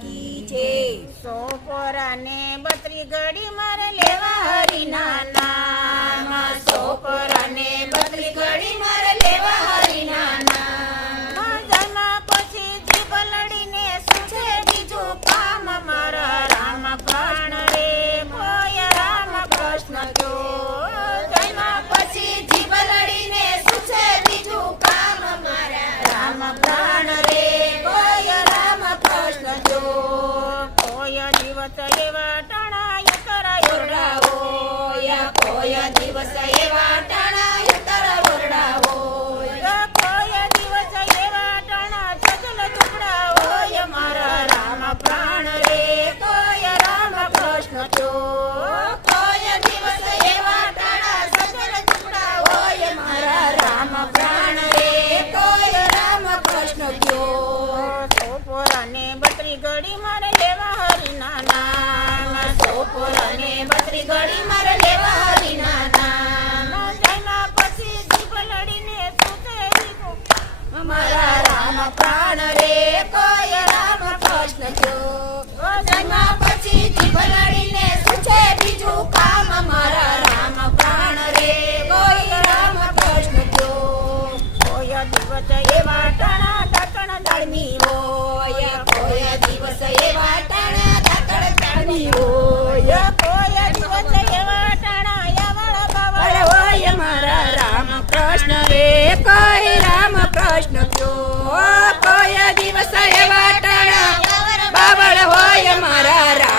की છે સોપોરા ને બત્રી ઘડી મારે લેવા હરિના નામ સોપોરા ને બત્રી ઘડી મારે લેવા હરિના નામ જન્મા પછી જીભ લડીને શું છે બીજું કામ મારા રામ પ્રાણ રે કોઈ રામ કૃષ્ણ કયો જન્મા પછી જીભ લડીને શું છે બીજું કામ મારા રામ પ્રાણ રે કોઈ રામ કૃષ્ણ કયો કોઈ દિવસ એવા ટાણા કરાયો કોઈ દિવસ એવા ટાણા કરાવડાવો કોઈ દિવસ એવા ટાણા જજલ ટુકડા હોય મારા રામ પ્રાણ રે કોઈ રામ કૃષ્ણ કયો કોઈ દિવસ એવા ટાણા જજલ ટુકડા હોય મારા રામ પ્રાણ રે કોઈ રામ કૃષ્ણ કયો સોપોરા ને બત્રી ઘડી મારે લેવા હરિના નામ સોપોરા ને બત્રી ઘડી મારે લેવા હરિના નામ જન્મા પછી જીભ લડીને સૂતે દીધું મારા રામ પ્રાણ રે કોઈ રામ કૃષ્ણ કયો જન્મા પછી જીભ લડીને સૂચે બીજું કામ મારા રામ પ્રાણ રે કોઈ રામ કૃષ્ણ કયો કોઈ દિવસ એવા ટાણા દાકણ દાળમી હોય કોઈ દિવસ એવા ટાણા દાકણ દાળમી હોય કોઈ દિવસ એવા ટાણા યાવળ બાવળ હોય મારા રામ કૃષ્ણ રે કોઈ રામ કૃષ્ણ કયો કોઈ દિવસ એવા ટાણા બાવળ હોય મારા રામ